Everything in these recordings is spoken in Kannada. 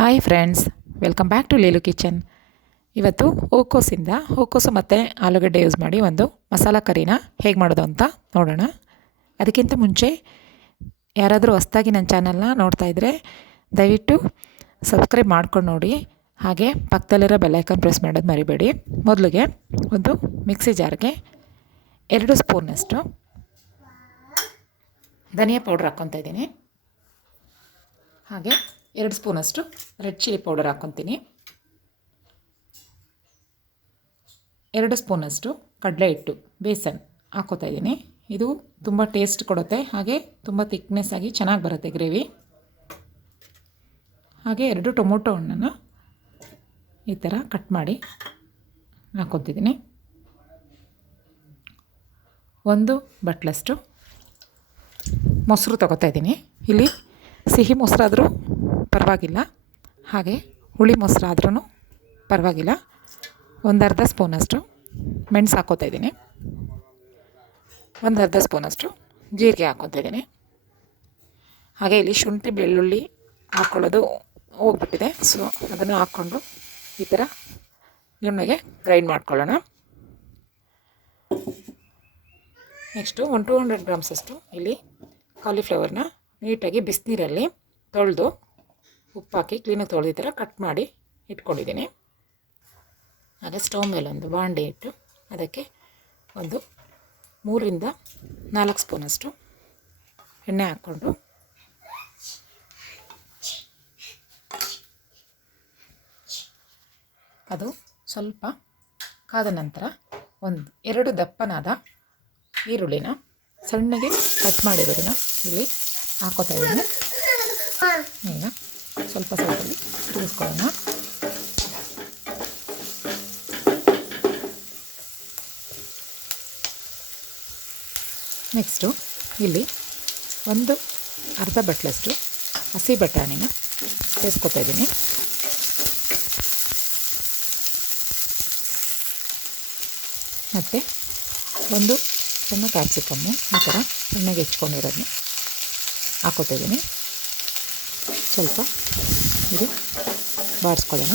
Hi friends, welcome back to Leelu kitchen. ಇವತ್ತು ಹೂಕೋಸು ಮತ್ತು ಆಲೂಗಡ್ಡೆ ಯೂಸ್ ಮಾಡಿ ಒಂದು ಮಸಾಲ ಕರಿನ ಹೇಗೆ ಮಾಡೋದು ಅಂತ ನೋಡೋಣ. ಅದಕ್ಕಿಂತ ಮುಂಚೆ ಯಾರಾದರೂ ಹೊಸ್ದಾಗಿ ನನ್ನ ಚಾನಲ್ನ ನೋಡ್ತಾ ಇದ್ದರೆ ದಯವಿಟ್ಟು ಸಬ್ಸ್ಕ್ರೈಬ್ ಮಾಡ್ಕೊಂಡು ನೋಡಿ. ಹಾಗೆ ಪಕ್ಕದಲ್ಲಿರೋ ಬೆಲ್ಲೈಕನ್ ಪ್ರೆಸ್ ಮಾಡೋದು ಮರಿಬೇಡಿ. ಮೊದಲಿಗೆ ಒಂದು ಮಿಕ್ಸಿ ಜಾರ್ಗೆ 2 ಸ್ಪೂನಷ್ಟು ಧನಿಯಾ ಪೌಡ್ರ್ ಹಾಕ್ಕೊತಾ ಇದ್ದೀನಿ. ಹಾಗೆ 2 ಸ್ಪೂನಷ್ಟು ರೆಡ್ ಚಿಲ್ಲಿ ಪೌಡರ್ ಹಾಕ್ಕೊತೀನಿ. 2 ಸ್ಪೂನಷ್ಟು ಕಡಲೆ ಹಿಟ್ಟು ಬೇಸನ್ ಹಾಕ್ಕೋತಾ ಇದ್ದೀನಿ. ಇದು ತುಂಬ ಟೇಸ್ಟ್ ಕೊಡುತ್ತೆ, ಹಾಗೆ ತುಂಬ ಥಿಕ್ನೆಸ್ ಆಗಿ ಚೆನ್ನಾಗಿ ಬರುತ್ತೆ ಗ್ರೇವಿ. ಹಾಗೆ 2 ಟೊಮೊಟೊ ಹಣ್ಣನ್ನು ಈ ಥರ ಕಟ್ ಮಾಡಿ ಹಾಕ್ಕೊತಿದ್ದೀನಿ. 1 ಬಟ್ಲಷ್ಟು ಮೊಸರು ತೊಗೋತಾ ಇದ್ದೀನಿ. ಇಲ್ಲಿ ಸಿಹಿ ಮೊಸರಾದರೂ ಪರವಾಗಿಲ್ಲ, ಹಾಗೆ ಹುಳಿ ಮೊಸರಾದ್ರೂ ಪರವಾಗಿಲ್ಲ. 1/2 ಸ್ಪೂನಷ್ಟು ಮೆಣಸು ಹಾಕ್ಕೋತಾ ಇದ್ದೀನಿ. 1/2 ಸ್ಪೂನಷ್ಟು ಜೀರಿಗೆ ಹಾಕ್ಕೊತಾ ಇದ್ದೀನಿ. ಹಾಗೆ ಇಲ್ಲಿ ಶುಂಠಿ ಬೆಳ್ಳುಳ್ಳಿ ಹಾಕ್ಕೊಳ್ಳೋದು ಹೋಗ್ಬಿಟ್ಟಿದೆ, ಸೊ ಅದನ್ನು ಹಾಕ್ಕೊಂಡು ಈ ಥರ ನುಣ್ಣಗೆ ಗ್ರೈಂಡ್ ಮಾಡ್ಕೊಳ್ಳೋಣ. ನೆಕ್ಸ್ಟು 200 ಗ್ರಾಮ್ಸಷ್ಟು ಇಲ್ಲಿ ಕಾಲಿಫ್ಲವರ್ನ ನೀಟಾಗಿ ಬಿಸಿನೀರಲ್ಲಿ ತೊಳೆದು ಉಪ್ಪು ಹಾಕಿ ಕ್ಲೀನಾಗಿ ತೊಳೆದು ಈ ಥರ ಕಟ್ ಮಾಡಿ ಇಟ್ಕೊಂಡಿದ್ದೀನಿ. ಹಾಗೆ ಸ್ಟವ್ ಮೇಲೆ ಒಂದು ಬಾಂಡೆ ಇಟ್ಟು ಅದಕ್ಕೆ ಒಂದು 3 - 4 ಸ್ಪೂನಷ್ಟು ಎಣ್ಣೆ ಹಾಕ್ಕೊಂಡು ಅದು ಸ್ವಲ್ಪ ಕಾದ ನಂತರ 2 ದಪ್ಪನಾದ ಈರುಳ್ಳಿನ ಸಣ್ಣಗೆ ಕಟ್ ಮಾಡಿರೋದನ್ನ ಇಲ್ಲಿ ಹಾಕ್ಕೋತಾ ಇದ್ದೀನಿ. ಈಗ ಸ್ವಲ್ಪ ತಿರುಗಿಸ್ಕೊಳ್ಳೋಣ. ನೆಕ್ಸ್ಟು ಇಲ್ಲಿ ಒಂದು ಅರ್ಧ ಬಟ್ಲಷ್ಟು ಹಸಿ ಬಟಾಣಿನ ಸೇರಿಸ್ಕೊತಾ ಇದ್ದೀನಿ. ಮತ್ತು ಒಂದು ಸಣ್ಣ ಕ್ಯಾಪ್ಸಿಕಮ್ಮು ಈ ಥರ ಸಣ್ಣಗೆ ಹೆಚ್ಕೊಂಡಿರೋದನ್ನ ಹಾಕ್ಕೋತಾ ಇದ್ದೀನಿ. ಸ್ವಲ್ಪ ಇದು ಬಾಡಿಸ್ಕೊಳ್ಳೋಣ.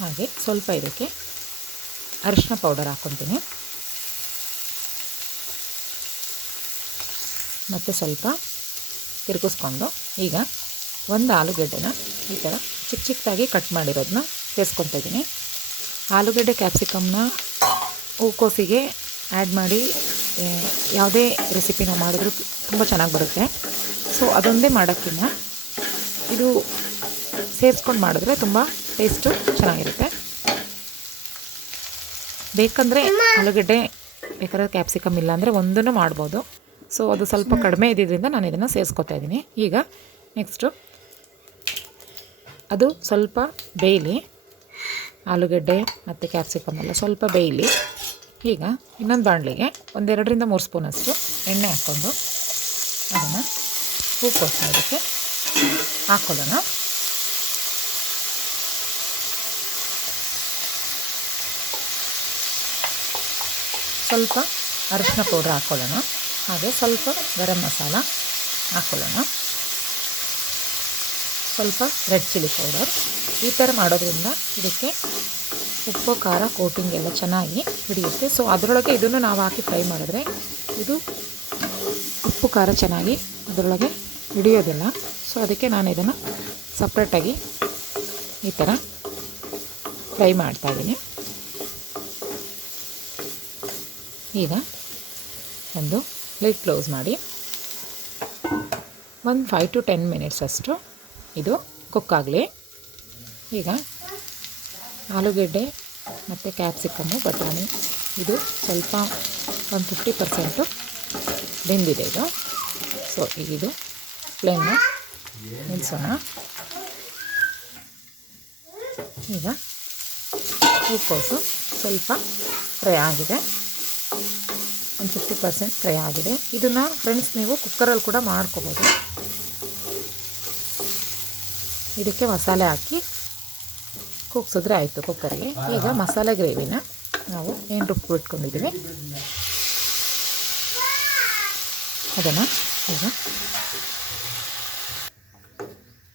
ಹಾಗೆ ಸ್ವಲ್ಪ ಇದಕ್ಕೆ ಅರಿಶಿನ ಪೌಡರ್ ಹಾಕ್ಕೊತೀನಿ. ಮತ್ತು ಸ್ವಲ್ಪ ತಿರುಗಿಸ್ಕೊಂಡು ಈಗ 1 ಆಲೂಗಡ್ಡೆನ ಈ ಥರ ಚಿಕ್ಕದಾಗಿ ಕಟ್ ಮಾಡಿರೋದನ್ನ ಸೇರಿಸ್ಕೊತಾ ಇದ್ದೀನಿ. ಆಲೂಗಡ್ಡೆ ಕ್ಯಾಪ್ಸಿಕಮ್ನ ಹೂಕೋಸಿಗೆ ಆ್ಯಡ್ ಮಾಡಿ ಯಾವುದೇ ರೆಸಿಪಿನ ಮಾಡಿದ್ರೂ ತುಂಬ ಚೆನ್ನಾಗಿ ಬರುತ್ತೆ. ಸೊ ಅದೊಂದೇ ಮಾಡೋಕ್ಕಿಂತ ಇದು ಸೇರಿಸ್ಕೊಂಡು ಮಾಡಿದ್ರೆ ತುಂಬ ಟೇಸ್ಟು ಚೆನ್ನಾಗಿರುತ್ತೆ. ಬೇಕಂದರೆ ಆಲೂಗಡ್ಡೆ ಬೇಕಾದ್ರೆ ಕ್ಯಾಪ್ಸಿಕಮ್ ಇಲ್ಲ ಅಂದರೆ ಒಂದೂ ಮಾಡ್ಬೋದು. ಸೊ ಅದು ಸ್ವಲ್ಪ ಕಡಿಮೆ ಇದ್ದಿದ್ದರಿಂದ ನಾನು ಇದನ್ನು ಸೇರಿಸ್ಕೊತಾ ಇದ್ದೀನಿ. ಈಗ ನೆಕ್ಸ್ಟು ಅದು ಸ್ವಲ್ಪ ಬೇಯಲಿ, ಆಲೂಗಡ್ಡೆ ಮತ್ತು ಕ್ಯಾಪ್ಸಿಕಮ್ ಎಲ್ಲ ಸ್ವಲ್ಪ ಬೇಯಲಿ. ಈಗ ಇನ್ನೊಂದು ಬಾಣಲಿಗೆ 2 - 3 ಸ್ಪೂನಷ್ಟು ಎಣ್ಣೆ ಹಾಕ್ಕೊಂಡು ಅದನ್ನು ಹೂಕೋಸು ಅದಕ್ಕೆ ಹಾಕ್ಕೊಳ್ಳೋಣ. ಸ್ವಲ್ಪ ಅರಿಶಿನ ಪೌಡ್ರ್ ಹಾಕ್ಕೊಳ್ಳೋಣ. ಹಾಗೆ ಸ್ವಲ್ಪ ಗರಂ ಮಸಾಲ ಹಾಕ್ಕೊಳ್ಳೋಣ. ಸ್ವಲ್ಪ ರೆಡ್ ಚಿಲ್ಲಿ ಪೌಡರ್. ಈ ಥರ ಮಾಡೋದ್ರಿಂದ ಇದಕ್ಕೆ ಉಪ್ಪು ಖಾರ ಕೋಟಿಂಗ್ ಎಲ್ಲ ಚೆನ್ನಾಗಿ ಹಿಡಿಯುತ್ತೆ. ಸೊ ಅದರೊಳಗೆ ಇದನ್ನು ನಾವು ಹಾಕಿ ಫ್ರೈ ಮಾಡಿದ್ರೆ ಇದು ಉಪ್ಪು ಖಾರ ಚೆನ್ನಾಗಿ ಅದರೊಳಗೆ ಹಿಡಿಯೋದಿಲ್ಲ. ಸೊ ಅದಕ್ಕೆ ನಾನು ಇದನ್ನು ಸಪ್ರೇಟಾಗಿ ಈ ಥರ ಫ್ರೈ ಮಾಡ್ತಾಯಿದ್ದೀನಿ. ಈಗ ಒಂದು ಲಿಡ್ ಕ್ಲೋಸ್ ಮಾಡಿ 5 to 10 ಮಿನಿಟ್ಸ್ ಅಷ್ಟು ಇದು ಕುಕ್ ಆಗಲಿ. ಈಗ ಆಲೂಗಡ್ಡೆ ಮತ್ತು ಕ್ಯಾಪ್ಸಿಕಮ್ಮು ಬಟಾಣಿ ಇದು ಸ್ವಲ್ಪ 50% ಬೆಂದಿದೆ ಇದು. ಸೊ ಈಗ ಇದು ಫ್ಲೇಮ್ನ ನಿಲ್ಲಿಸೋಣ. ಈಗ ಹೂಕೋಸು ಸ್ವಲ್ಪ ಫ್ರೈ ಆಗಿದೆ, 50% ಫ್ರೈ ಆಗಿದೆ. ಇದನ್ನು ಫ್ರೆಂಡ್ಸ್ ನೀವು ಕುಕ್ಕರಲ್ಲಿ ಕೂಡ ಮಾಡ್ಕೋಬೋದು. ಇದಕ್ಕೆ ಮಸಾಲೆ ಹಾಕಿ ಕೂಗ್ಸಿದ್ರೆ ಆಯಿತು ಕುಕ್ಕರ್ಗೆ. ಈಗ ಮಸಾಲೆ ಗ್ರೇವಿನ ನಾವು ಏನು ರುಬ್ಬಿಟ್ಕೊಂಡಿದ್ದೀವಿ ಅದನ್ನು ಈಗ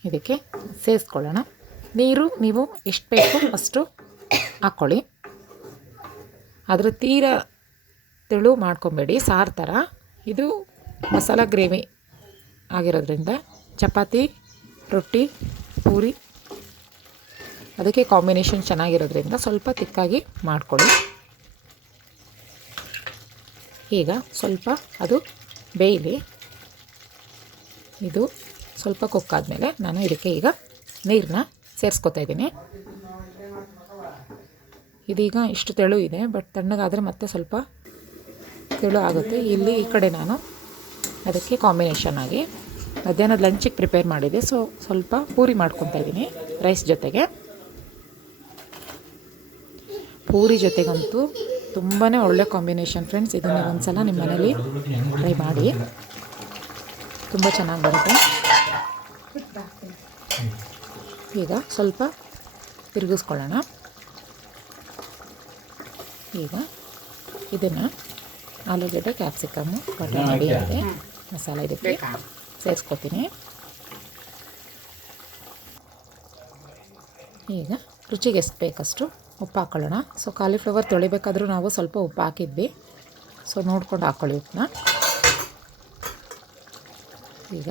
ಇದಕ್ಕೆ ಸೇರಿಸ್ಕೊಳ್ಳೋಣ. ನೀರು ನೀವು ಎಷ್ಟು ಬೇಕು ಅಷ್ಟು ಹಾಕ್ಕೊಳ್ಳಿ. ಆದರೆ ತೀರ ತೆಳು ಮಾಡ್ಕೊಬೇಡಿ, ಸಾರು ಥರ. ಇದು ಮಸಾಲ ಗ್ರೇವಿ ಆಗಿರೋದ್ರಿಂದ ಚಪಾತಿ, ರೊಟ್ಟಿ, ಪೂರಿ ಅದಕ್ಕೆ ಕಾಂಬಿನೇಷನ್ ಚೆನ್ನಾಗಿರೋದ್ರಿಂದ ಸ್ವಲ್ಪ ತಿಕ್ಕಾಗಿ ಮಾಡ್ಕೊಳ್ಳಿ. ಈಗ ಸ್ವಲ್ಪ ಅದು ಬೇಯಲಿ. ಇದು ಸ್ವಲ್ಪ ಕುಕ್ಕಾದ್ಮೇಲೆ ನಾನು ಇದಕ್ಕೆ ಈಗ ನೀರನ್ನ ಸೇರಿಸ್ಕೊತಾ ಇದ್ದೀನಿ. ಇದೀಗ ಇಷ್ಟು ತೆಳು ಇದೆ, ಬಟ್ ತಣ್ಣಗಾದರೆ ಮತ್ತೆ ಸ್ವಲ್ಪ ತೆಳು ಆಗುತ್ತೆ. ಇಲ್ಲಿ ಈ ಕಡೆ ನಾನು ಅದಕ್ಕೆ ಕಾಂಬಿನೇಷನ್ ಆಗಿ ಮಧ್ಯಾಹ್ನದ ಲಂಚಿಗೆ ಪ್ರಿಪೇರ್ ಮಾಡಿದೆ. ಸ್ವಲ್ಪ ಪೂರಿ ಮಾಡ್ಕೊತಾ ಇದ್ದೀನಿ ರೈಸ್ ಜೊತೆಗೆ. ಪೂರಿ ಜೊತೆಗಂತೂ ತುಂಬಾ ಒಳ್ಳೆ ಕಾಂಬಿನೇಷನ್ ಫ್ರೆಂಡ್ಸ್. ಇದನ್ನು ಒಂದು ಸಲ ನಿಮ್ಮ ಮನೇಲಿ ಟ್ರೈ ಮಾಡಿ, ತುಂಬ ಚೆನ್ನಾಗಿ ಬರುತ್ತೆ. ಈಗ ಸ್ವಲ್ಪ ತಿರುಗಿಸ್ಕೊಳ್ಳೋಣ. ಈಗ ಇದನ್ನು ಆಲೂಗಡ್ಡೆ, ಕ್ಯಾಪ್ಸಿಕಮ್ಮು, ಬಟಾಣಿ ಇದೆ ಮಸಾಲ ಇದಕ್ಕೆ ಸೇರಿಸ್ಕೊತೀನಿ. ಈಗ ರುಚಿಗೆ ಎಷ್ಟು ಬೇಕಷ್ಟು ಉಪ್ಪು ಹಾಕ್ಕೊಳ್ಳೋಣ. ಕಾಲಿಫ್ಲವರ್ ತೊಳಿಬೇಕಾದ್ರೂ ನಾವು ಸ್ವಲ್ಪ ಉಪ್ಪು ಹಾಕಿದ್ವಿ, ನೋಡ್ಕೊಂಡು ಹಾಕ್ಕೊಳ್ಳಿ ಉಪ್ಪನ್ನ. ಈಗ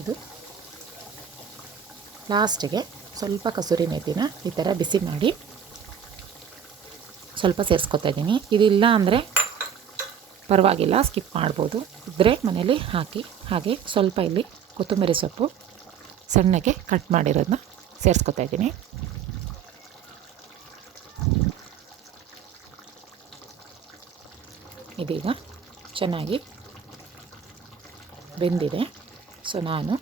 ಇದು ಲಾಸ್ಟಿಗೆ ಸ್ವಲ್ಪ ಕಸೂರಿ ಮೇಥಿನ ಈ ಥರ ಬಿಸಿ ಮಾಡಿ ಸ್ವಲ್ಪ ಸೇರಿಸ್ಕೊತಾ ಇದ್ದೀನಿ. ಇದಿಲ್ಲ ಅಂದರೆ ಪರವಾಗಿಲ್ಲ, ಸ್ಕಿಪ್ ಮಾಡ್ಬೋದು. ಇದ್ದರೆ ಮನೇಲಿ ಹಾಕಿ. ಹಾಗೆ ಸ್ವಲ್ಪ ಇಲ್ಲಿ ಕೊತ್ತಂಬರಿ ಸೊಪ್ಪು ಸಣ್ಣಗೆ ಕಟ್ ಮಾಡಿರೋದನ್ನ ಸೇರಿಸ್ಕೊತಾ ಇದ್ದೀನಿ. ಇದೀಗ ಚೆನ್ನಾಗಿ ಬೆಂದಿದೆ. ನಾನು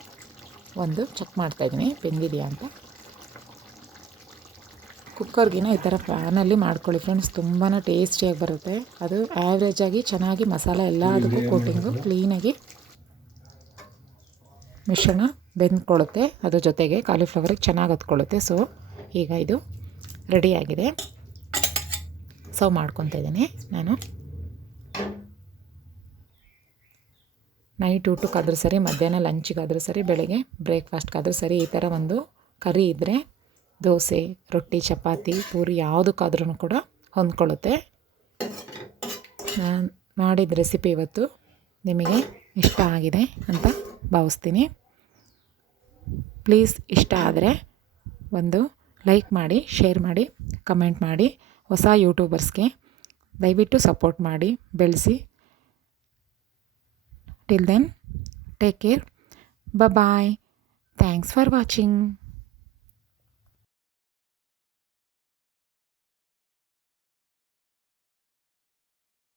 ಒಂದು ಚೆಕ್ ಮಾಡ್ತಾಯಿದ್ದೀನಿ ಬೆಂದಿದೆಯಾ ಅಂತ. ಕುಕ್ಕರ್ಗಿನ ಈ ಥರ ಪ್ಯಾನಲ್ಲಿ ಮಾಡ್ಕೊಳ್ಳಿ ಫ್ರೆಂಡ್ಸ್, ತುಂಬಾ ಟೇಸ್ಟಿಯಾಗಿ ಬರುತ್ತೆ. ಅದು ಆ್ಯಾವ್ರೇಜಾಗಿ ಚೆನ್ನಾಗಿ ಮಸಾಲೆ ಎಲ್ಲದಕ್ಕೂ ಕೋಟಿಂಗು ಕ್ಲೀನಾಗಿ ಮಿಶ್ರಣ ಬೆಂದ್ಕೊಳ್ಳುತ್ತೆ. ಅದ್ರ ಜೊತೆಗೆ ಕಾಲಿಫ್ಲವರಿಗೆ ಚೆನ್ನಾಗಿ ಹತ್ಕೊಳ್ಳುತ್ತೆ. ಈಗ ಇದು ರೆಡಿಯಾಗಿದೆ. ಸರ್ವ್ ಮಾಡ್ಕೊತಾ ಇದ್ದೀನಿ ನಾನು. ನೈಟ್ ಊಟಕ್ಕಾದರೂ ಸರಿ, ಮಧ್ಯಾಹ್ನ ಲಂಚಿಗಾದರೂ ಸರಿ, ಬೆಳಗ್ಗೆ ಬ್ರೇಕ್ಫಾಸ್ಟ್ಗಾದರೂ ಸರಿ, ಈ ಥರ ಒಂದು ಕರಿ ಇದ್ದರೆ ದೋಸೆ, ರೊಟ್ಟಿ, ಚಪಾತಿ, ಪೂರಿ ಯಾವುದಕ್ಕಾದ್ರೂ ಕೂಡ ಹೊಂದ್ಕೊಳ್ಳುತ್ತೆ. ನಾನು ಮಾಡಿದ ರೆಸಿಪಿ ಇವತ್ತು ನಿಮಗೆ ಇಷ್ಟ ಆಗಿದೆ ಅಂತ ಭಾವಿಸ್ತೀನಿ. ಪ್ಲೀಸ್ ಇಷ್ಟ ಆದರೆ ಒಂದು ಲೈಕ್ ಮಾಡಿ, ಶೇರ್ ಮಾಡಿ, ಕಮೆಂಟ್ ಮಾಡಿ. ಹೊಸ ಯೂಟ್ಯೂಬರ್ಸ್ಗೆ ದಯವಿಟ್ಟು ಸಪೋರ್ಟ್ ಮಾಡಿ, ಬೆಳೆಸಿ. Till then, take care. Bye-bye. Thanks for watching.